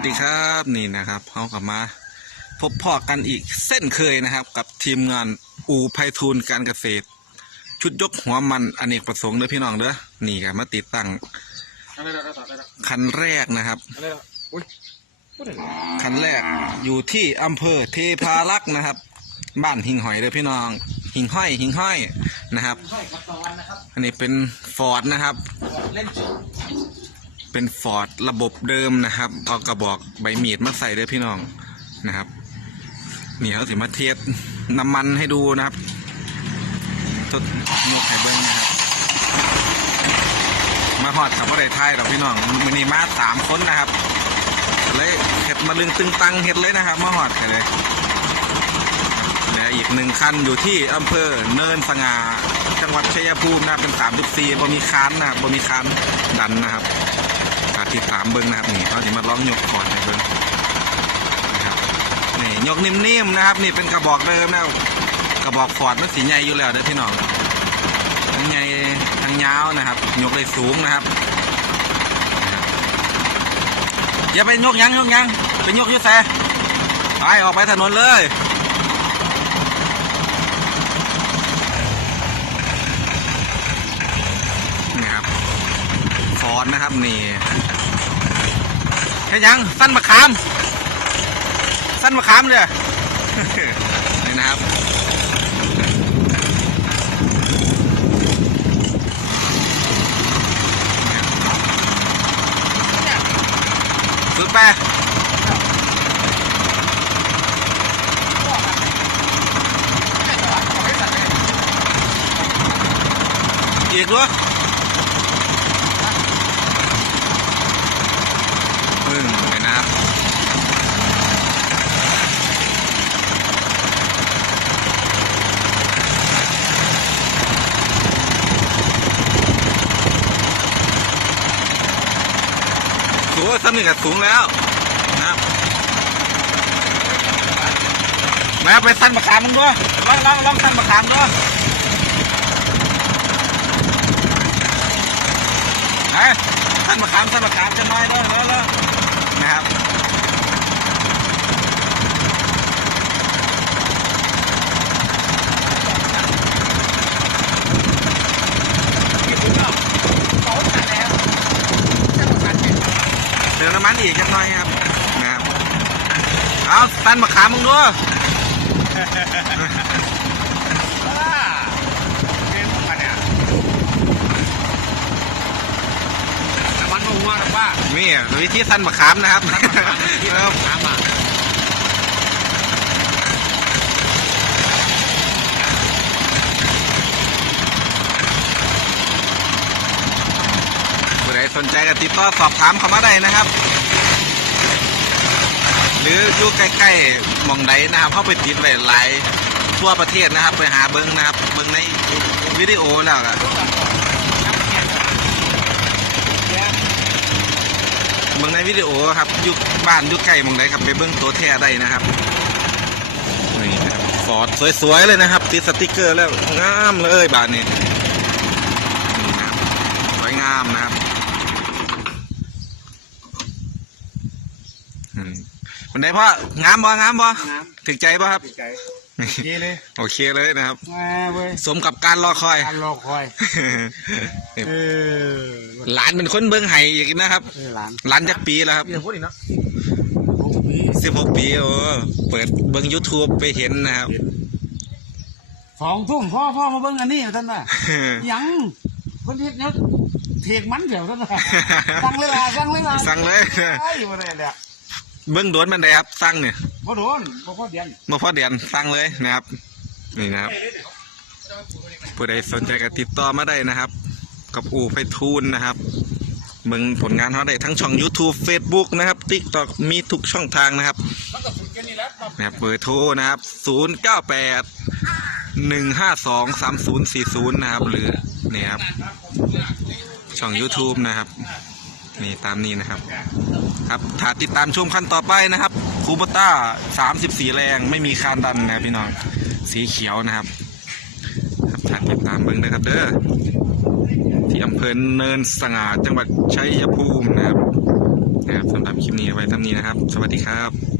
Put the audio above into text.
สดีครับนี่นะครับเขากลับมา พบพ่อกันอีกเส้นเคยนะครับ กับทีมงานอูไพฑูรย์การเกษตร ชุดยกหัวมันอเนกประสงค์เด้อพี่น้องเด้อนี่กันมาติดตั้งคันแรกนะครับคันแรกอยู่ที่อำเภอเทพารักษ์นะครับ บ้านหิงหอยเด้อพี่น้อง หิงห้อยหิงห้อยนะครับอันนี้เป็นฟอร์ดนะครับ เป็นฟอร์ดระบบเดิมนะครับเอากระบอกใบมีดมาใส่เด้อพี่น้องนะครับนี่เขาสิมาเทสน้ำมันให้ดูนะครับทดยกให้เบิ้งนะครับ มาหอดกับว่ไทยกับพี่น้องมันนี่มาสามคนนะครับเลยเห็ดมาลึงตึงตังเห็ดเลยนะครับ มาหอดเลยเหลืออีกหนึ่งคันอยู่ที่อำเภอเนินสง่าจังหวัดชัยภูมินะเป็นสามสิบสี่บมีค้านนะครับบมีค้านดันนะครับากติดตามเบิ้งนะครับนี่เขาจะมาร้องยกก่อนในเบิ้งนะครับนี่ยกนิ่มๆนะครับ นี่เป็นกระบอกเดิมนะกระบอกฟอดมันสีใหญ่อยู่แล้วเด้อพี่น้องทั้งใหญ่ทั้งยาวนะครับ ยกได้สูงนะครับนะครับอย่าไปยกยังยกยังไปยกยุ่แซ่ไปออกไปถนนเลยนี่ครับ ฟ อนนะครับนี่เฮ้ยยังสั้นมะขาม สั้นมะขามเลยนี่นะครับสุดไปอีกด้วยพึ่งเลยนะครับ สูงสำนึกกับสูงแล้วนะครับแม่ไปสั้นมะขามมึงด้วยลองลองลองสั้นมะขามด้วยไอ้สั้นมะขามสั้นมะขามจะไม่ด้วยเลยเลยนะครับเติมน้ำมัน อีกจังหน่อยครับนะครับเอาสั้นมะขามมึงด้วยตะวันมาหัวหรือว่านี่วิธีสั้นมะขามนะครับที่เราถามมาผู้ใดสนใจก็ติดต่อสอบถามเข้ามาได้นะครับ หรืออยู่ใกล้ๆหมองใดนะครับเข้าไปติดไว้หลายทั่วประเทศนะครับ ไปหาเบิ้งนะครับเบิ้งในวิดีโอแล้วก็เบิ้งในวิดีโอครับยู่บ้านยู่ใกล้หมองใดครับไปเบิ้งตัวแท้ได้นะครับนี่ครับฟอร์ดสวยๆเลยนะครับติดสติกเกอร์แล้วงามเลยบ้านนี้สวยงามนะครับ อืม วันไหนพ่องามบ่งามบ่น้ถึกใจบ่ครับำใจดีเลยโอเคเลยนะครับ มาเว้ยสมกับการรอคอย การรอคอยเออหลานเป็นคนเบิ้งไห้อีกนะครับ เออหลานหลานจักปีแล้วครับพี่จะพูดอีกเนาะสิบหกปีโอ้เปิดเบิ้ง YouTube ไปเห็นนะครับ สองทุ่มพ่อพ่อมาเบิ่งอันนี้ท่านน่ะ ยังคนที่เนี่ยเทกมันเดี๋ยวท่านน่ะสั่งเลยล่ะสั่งเลยล่ะสั่งเลย ไอ้มาเลยแหละ เบิ้งโดนมันได้ครับสั่งเนี่ยบ่โดนบ่พอเดียนมาพอเดือนสั่งเลยนะครับ นี่นะครับผู้ใดสนใจก็ติดต่อมาได้นะครับ กับอู่ไพฑูรย์นะครับเบิ่งผลงานเขาได้ทั้งช่อง YouTube Facebook นะครับ TikTok มีทุกช่องทางนะครับมันก็ฝึกแค่นี้แหล้วนะครับเบอร์โทรนะครับ 098 152 3040 นะครับ หรือนี่ครับ ช่อง YouTube นะครับ นี่ตามนี้นะครับ ครับ ถ้าติดตามชมขั้นต่อไปนะครับคูปต้า34แรงไม่มีคานดันนะครับพี่น้องสีเขียวนะครับ ครับถ้าติดตามเบิ้งนะครับ เด้อที่อำเภอเนินสง่าจังหวัดชัยภูมินะครับนะครับสำหรับคลิปนี้ไว้ตามนี้นะครับ สวัสดีครับ